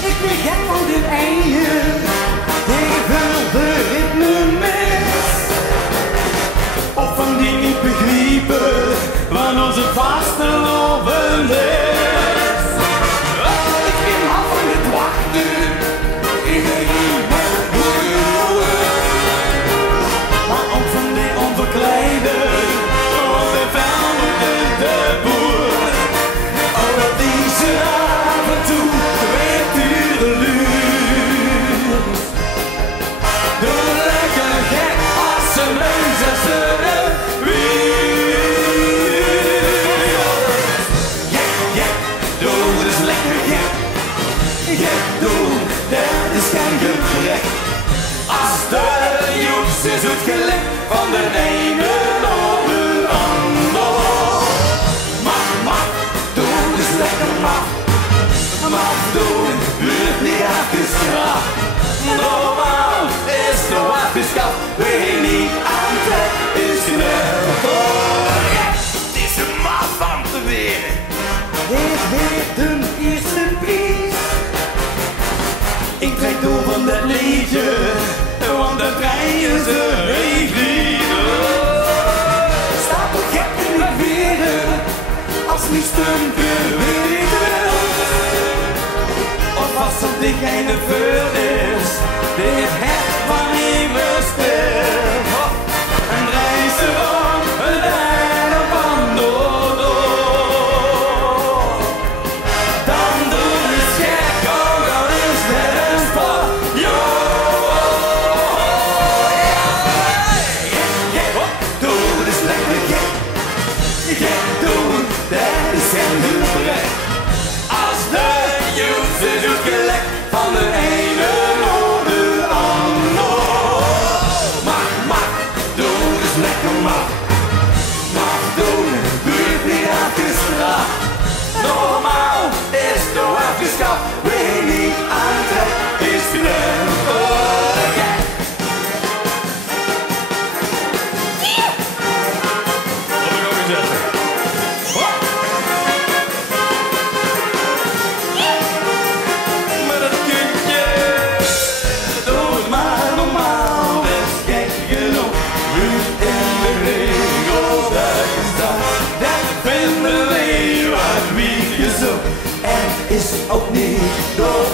Ik ben gek van dit ene, ik wil de ritme mis. Of van die niet begrepen, van onze vaste loven is. Ik ben af van het wachten, ik ben hier met boeren. Maar ook van die onverkleiden, van de vuilende de boer. Oh, dat deze af en toe weer tureluurs. Doe lekker gek als ze neus en ze dat is geen gebrek. Als de joeks is het gelek van de ene naar de ander. Mag, doen is lekker mag. Mag doen, lukt niet afgestraft. Normaal is de afgeschaft, wie niet aantrekt is snel. Het is een maat van te winnen. Ik weet een eerste prijs. Ik trek door van dat liedje, want dat rijden ze heet niet. Stapel gek in de veren, als niet stumpen weet ik wel. Of als er diegene veel is, dit het van even stil. En reizen van het einde van Noord. Dan doe je gek, ook al is het een spot. Yo, doe dus lekker gek. Gek doen, dat is geen gebrek. Als de youth is het gelek van de ene naar de ander. Mag, doe dus lekker mag. Mag doen, buurt niet afgestraft. Normaal is de afgeschaft, wie niet aantrekt is snel. Met het kindje, doe het maar normaal, best gek genoeg. Buurt in de regel, dat is dat. Dat vinden we wat wie je zoekt. En is ook niet door